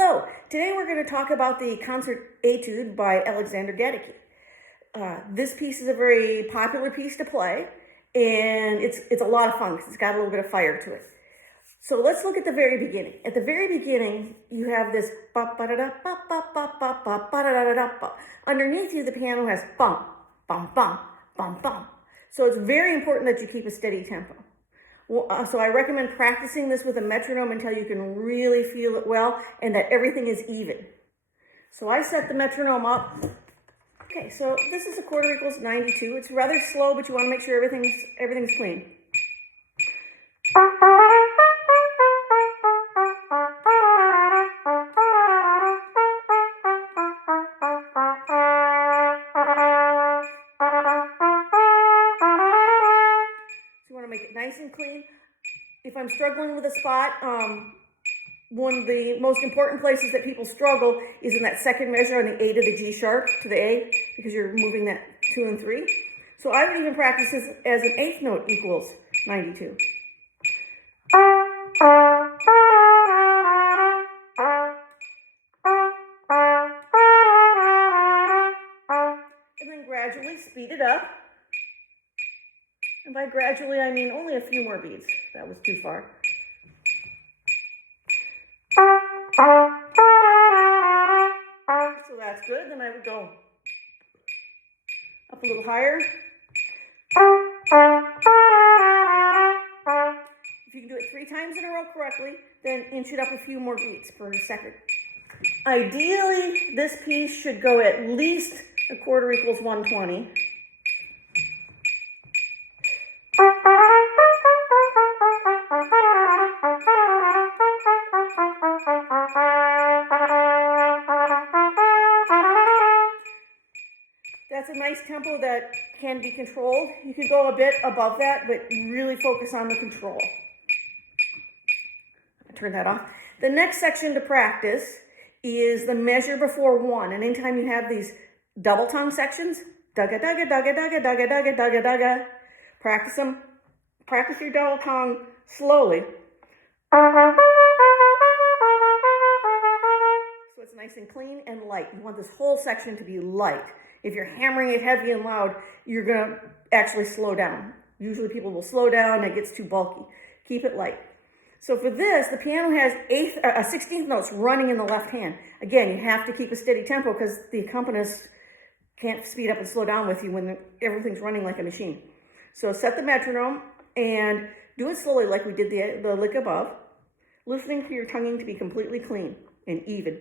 Hello, today we're going to talk about the concert Etude by Alexander Goedicke. This piece is a very popular piece to play, and it's a lot of fun because it's got a little bit of fire to it. So let's look at the very beginning. At the very beginning, you have this ba ba da da ba ba ba ba ba ba da da da ba. Underneath you, the piano has bum, bum, bum, bum, bum. So it's very important that you keep a steady tempo. So I recommend practicing this with a metronome until you can really feel it well and that everything is even. So I set the metronome up. Okay, so this is a quarter equals 92. It's rather slow, but you want to make sure everything's clean. So you want to make it nice and clean. If I'm struggling with a spot, one of the most important places that people struggle is in that second measure on the A to the G sharp to the A, because you're moving that 2 and 3. So I would even practice this as an eighth note equals 92. And then gradually speed it up. And by gradually, I mean only a few more beats. That was too far. So that's good. Then I would go up a little higher. If you can do it 3 times in a row correctly, then inch it up a few more beats per second. Ideally, this piece should go at least a quarter equals 120. That's a nice tempo that can be controlled. You could go a bit above that, but really focus on the control. Turn that off. The next section to practice is the measure before 1. And anytime you have these double tongue sections, dugga, dugga, dugga, dugga, dugga, dugga, dugga, dugga, practice them. Practice your double tongue slowly. So it's nice and clean and light. You want this whole section to be light. If you're hammering it heavy and loud, you're going to actually slow down. Usually people will slow down and it gets too bulky. Keep it light. So for this, the piano has 16th notes running in the left hand. Again, you have to keep a steady tempo because the accompanist can't speed up and slow down with you when everything's running like a machine. So set the metronome and do it slowly like we did the lick above, listening for your tonguing to be completely clean and even.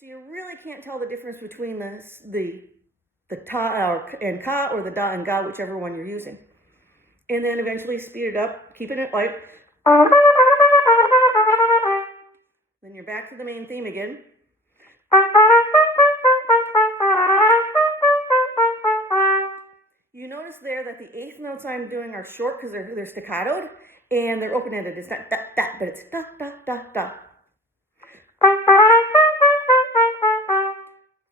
So you really can't tell the difference between the ta and ka or the da and ga, whichever one you're using. And then eventually speed it up, keeping it light. Then you're back to the main theme again. You notice there that the eighth notes I'm doing are short because they're staccatoed and they're open-ended. It's not da, da, but it's da, da, da, da.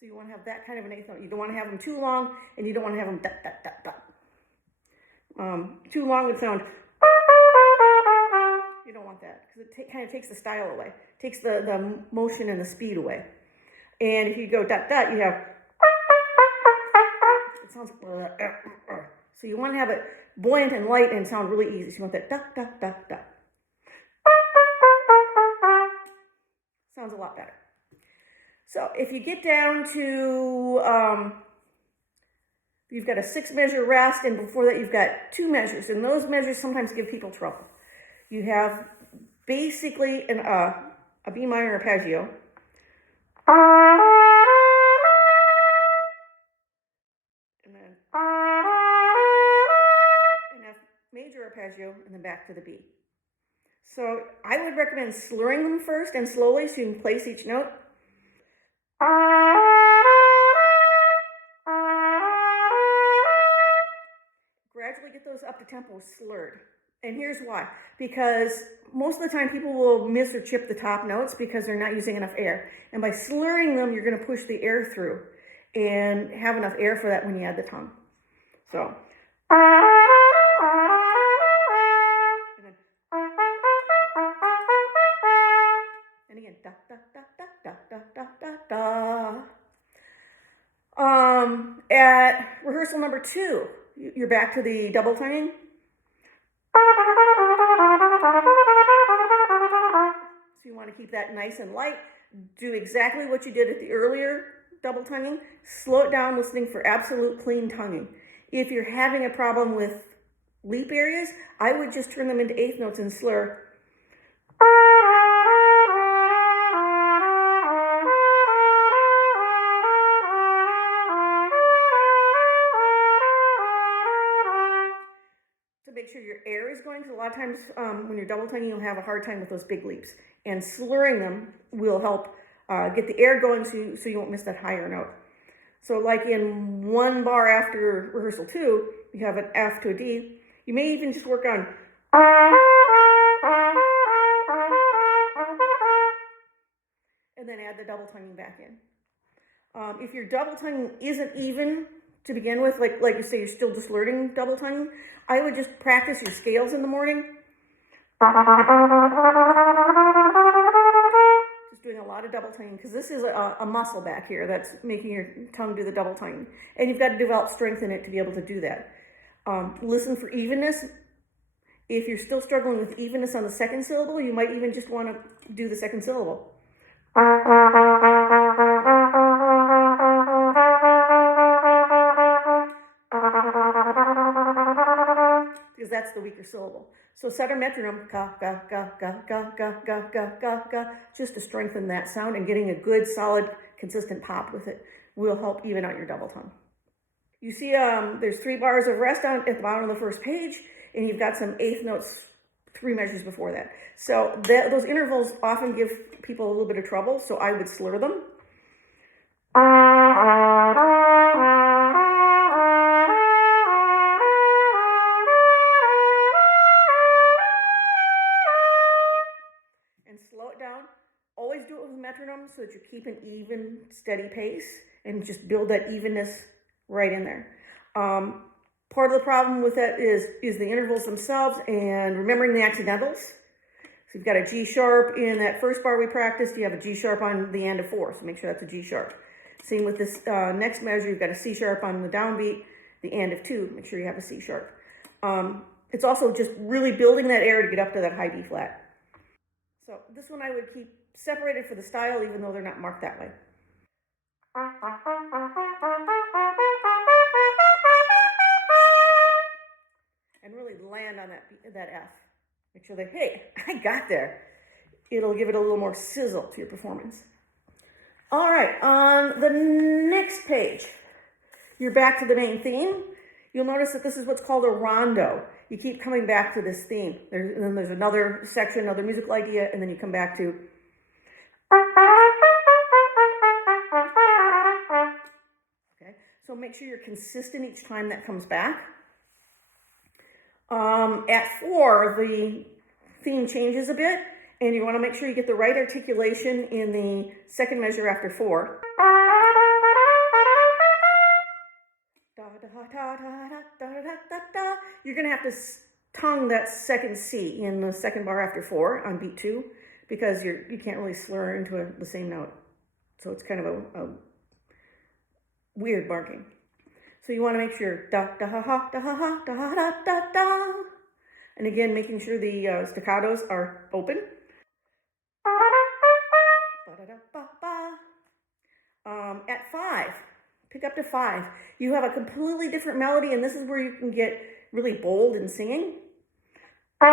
So you want to have that kind of an eighth note. You don't want to have them too long and you don't want to have them da, da, da, da. Too long would sound, you don't want that because it kind of takes the style away, takes the motion and the speed away. And if you go dot dot, you have, it sounds, so you want to have it buoyant and light and sound really easy. So you want that dot dot dot dot. Sounds a lot better. So if you get down to, you've got a 6-measure rest, and before that you've got 2 measures, and those measures sometimes give people trouble. You have basically a B minor arpeggio, and then an F major arpeggio, and then back to the B. So I would recommend slurring them first and slowly so you can place each note. Gradually get those up to tempo slurred. And here's why. Because most of the time people will miss or chip the top notes because they're not using enough air. And by slurring them, you're going to push the air through and have enough air for that when you add the tongue. So. And then, number 2. You're back to the double tonguing. So you want to keep that nice and light. Do exactly what you did at the earlier double tonguing. Slow it down, listening for absolute clean tonguing. If you're having a problem with leap areas, I would just turn them into eighth notes and slur. To make sure your air is going, because a lot of times when you're double tonguing, you'll have a hard time with those big leaps. And slurring them will help get the air going so you won't miss that higher note. So like in one bar after rehearsal 2, you have an F to a D. You may even just work on and then add the double tonguing back in. If your double tonguing isn't even to begin with, like you say, you're still just learning double tonguing, I would just practice your scales in the morning. Just doing a lot of double tonguing, because this is a muscle back here that's making your tongue do the double tonguing. And you've got to develop strength in it to be able to do that. Listen for evenness. If you're still struggling with evenness on the second syllable, you might even just want to do the second syllable. Because that's the weaker syllable. So set our metronome, ga, ga, ga, ga, ga, ga, ga, ga, ga, ga, just to strengthen that sound, and getting a good, solid, consistent pop with it will help even out your double tongue. You see there's 3 bars of rest at the bottom of the first page, and you've got some eighth notes 3 measures before that. So those intervals often give people a little bit of trouble, so I would slur them. And slow it down. Always do it with a metronome so that you keep an even, steady pace and just build that evenness right in there. Part of the problem with that is the intervals themselves and remembering the accidentals. So you've got a G sharp in that first bar we practiced. You have a G sharp on the end of 4, so make sure that's a G sharp. Same with this next measure, you've got a C sharp on the downbeat, the end of 2, make sure you have a C sharp. It's also just really building that air to get up to that high B flat. So this one I would keep separated for the style, even though they're not marked that way. And really land on that F. Make sure that, hey, I got there. It'll give it a little more sizzle to your performance. All right, on the next page, you're back to the main theme. You'll notice that this is what's called a rondo. You keep coming back to this theme. Then there's another section, another musical idea, and then you come back to. Okay, so make sure you're consistent each time that comes back. At 4, the theme changes a bit, and you want to make sure you get the right articulation in the second measure after 4. You're going to have to tongue that second C in the second bar after 4 on beat 2, because you can't really slur into the same note. So it's kind of a weird marking. So you want to make sure da da ha ha da ha ha da ha da da da, and again making sure the staccatos are open. At 5, pick up to 5. You have a completely different melody, and this is where you can get really bold in singing. So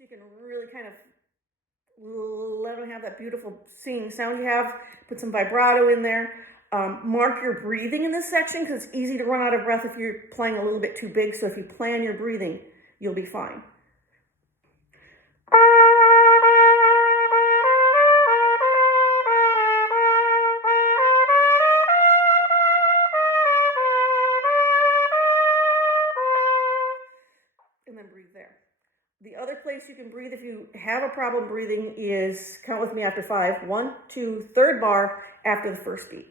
you can really kind of let them have that beautiful singing sound you have. Put some vibrato in there. Mark your breathing in this section, because it's easy to run out of breath if you're playing a little bit too big. So if you plan your breathing, you'll be fine. And then breathe there. The other place you can breathe if you have a problem breathing is, count with me after 5. 1, 2, third bar after the first beat.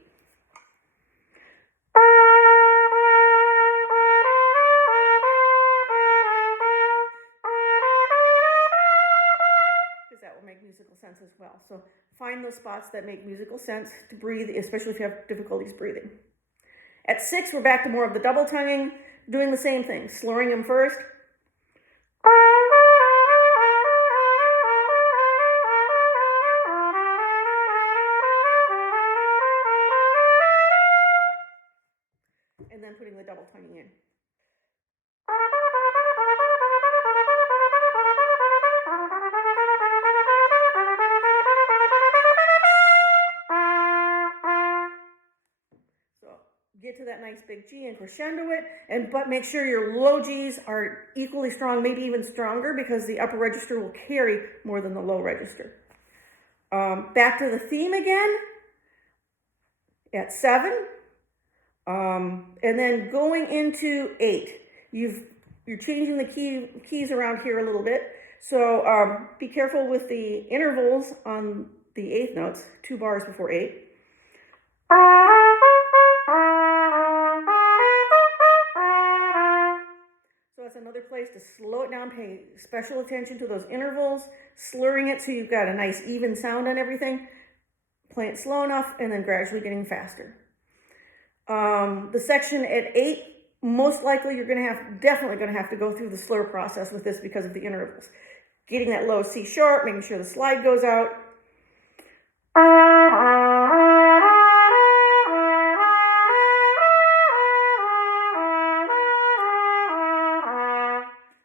musical sense as well. So find those spots that make musical sense to breathe, especially if you have difficulties breathing. At 6, we're back to more of the double tonguing, doing the same thing, slurring them first. And then putting the double tonguing in. So get to that nice big G and crescendo it, but make sure your low Gs are equally strong, maybe even stronger, because the upper register will carry more than the low register. Back to the theme again at 7. And then going into 8, you're changing the keys around here a little bit. So be careful with the intervals on the 8th notes, 2 bars before 8. So that's another place to slow it down, pay special attention to those intervals, slurring it so you've got a nice even sound on everything, play it slow enough, and then gradually getting faster. The section at 8, most likely you're definitely going to have to go through the slur process with this because of the intervals. Getting that low C sharp, making sure the slide goes out.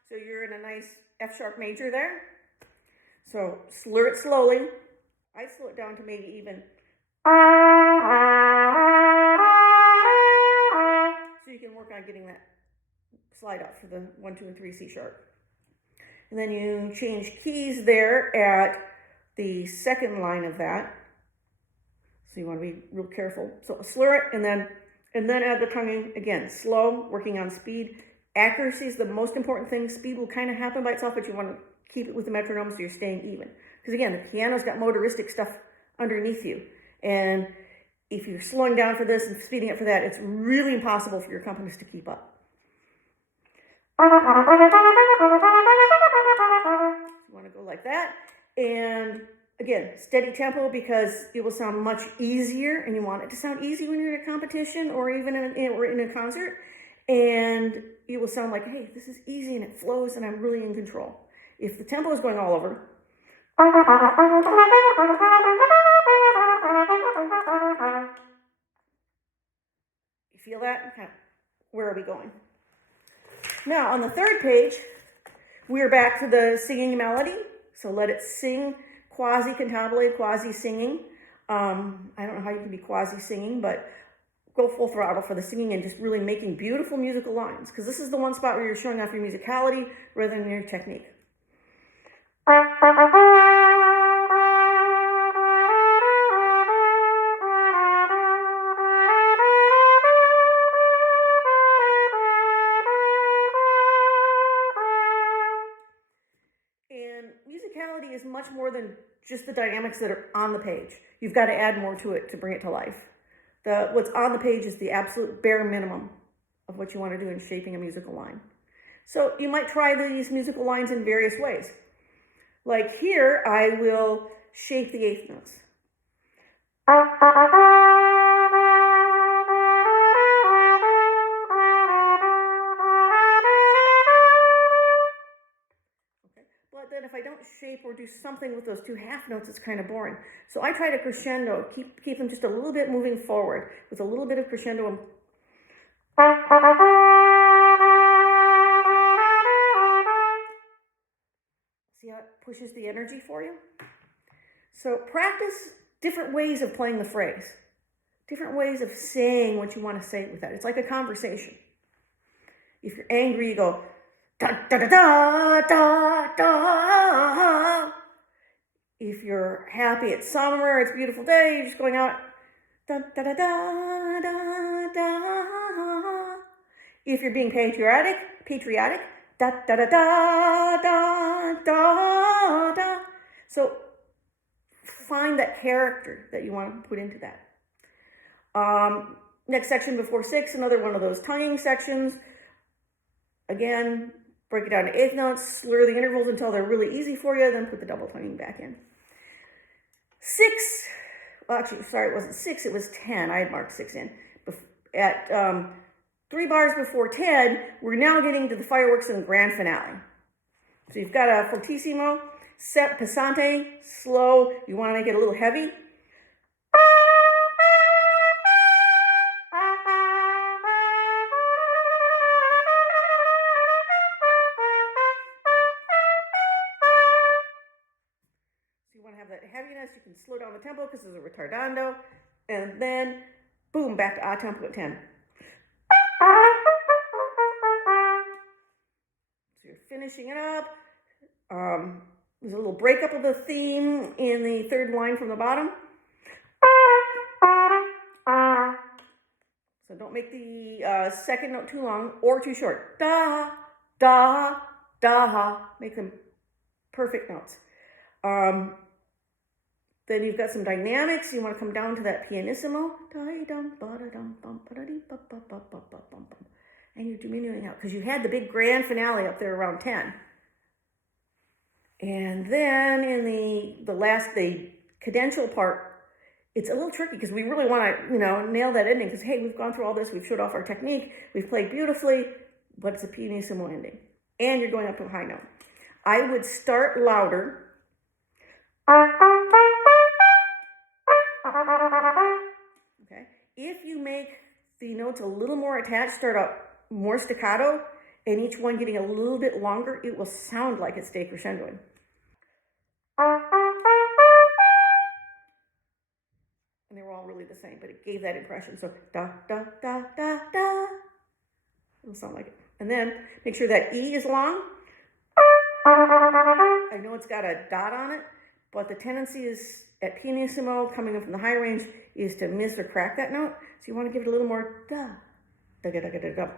So you're in a nice F sharp major there. So slur it slowly. I slow it down to maybe even. So you can work on getting that slide up for the 1, 2, and 3 C sharp. And then you change keys there at the second line of that. So you want to be real careful. So slur it and then add the tonguing again. Slow, working on speed. Accuracy is the most important thing. Speed will kind of happen by itself, but you want to keep it with the metronome so you're staying even. Because again, the piano's got motoristic stuff underneath you. And if you're slowing down for this and speeding up for that, it's really impossible for your accompanist to keep up. You want to go like that. And again, steady tempo, because it will sound much easier, and you want it to sound easy when you're in a competition or even in a concert. And it will sound like, hey, this is easy and it flows and I'm really in control. If the tempo is going all over, you feel that? Okay. Where are we going? Now, on the 3rd page, we're back to the singing melody. So let it sing, quasi-cantabile, quasi-singing. I don't know how you can be quasi-singing, but go full throttle for the singing and just really making beautiful musical lines, because this is the one spot where you're showing off your musicality rather than your technique. And musicality is much more than just the dynamics that are on the page. You've got to add more to it to bring it to life. What's on the page is the absolute bare minimum of what you want to do in shaping a musical line. So you might try these musical lines in various ways. Like here, I will shape the 8th notes. Okay. But then if I don't shape or do something with those 2 half notes, it's kind of boring. So I try to crescendo, keep them just a little bit moving forward with a little bit of crescendo. See how it pushes the energy for you? So practice different ways of playing the phrase, different ways of saying what you want to say with that. It's like a conversation. If you're angry, you go da da da da da da. If you're happy, it's summer, it's a beautiful day, you're just going out da da da da da da. If you're being patriotic, da da da da da da da. So find that character that you want to put into that. Next section before 6, another one of those tonguing sections. Again, break it down to 8th notes, slur the intervals until they're really easy for you, then put the double tonguing back in. 6, well, actually, sorry, it wasn't 6, it was 10. I had marked 6 in. At 3 bars before 10, we're now getting to the fireworks and the grand finale. So you've got a fortissimo, set passante, slow. You want to make it a little heavy. So you want to have that heaviness. You can slow down the tempo because there's a retardando. And then, boom, back to a tempo at 10. So you're finishing it up. There's a little breakup of the theme in the third line from the bottom. So don't make the second note too long or too short. Da, da, da. Make them perfect notes. Then you've got some dynamics. You want to come down to that pianissimo. And you're diminuing out because you had the big grand finale up there around 10. And then in the cadential part, it's a little tricky because we really want to, nail that ending because, hey, we've gone through all this. We've showed off our technique. We've played beautifully, but it's a pianissimo ending. And you're going up to a high note. I would start louder. Okay. If you make the notes a little more attached, start up more staccato, and each one getting a little bit longer, it will sound like it's decrescendoing. And they were all really the same, but it gave that impression. So da, da, da, da, da. It'll sound like it. And then make sure that E is long. I know it's got a dot on it, but the tendency is at pianissimo, coming up from the high range, is to miss or crack that note. So you want to give it a little more da, da, da, da, da, da.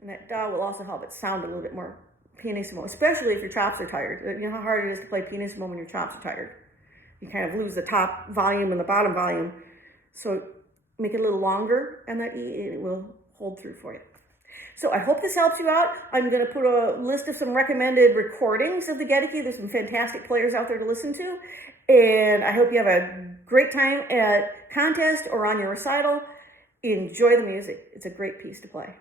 And that da will also help it sound a little bit more pianissimo, especially if your chops are tired. You know how hard it is to play pianissimo when your chops are tired. You kind of lose the top volume and the bottom volume. So make it a little longer, and that E, it will hold through for you. So I hope this helps you out. I'm going to put a list of some recommended recordings of the Goedicke. There's some fantastic players out there to listen to. And I hope you have a great time at contest or on your recital. Enjoy the music. It's a great piece to play.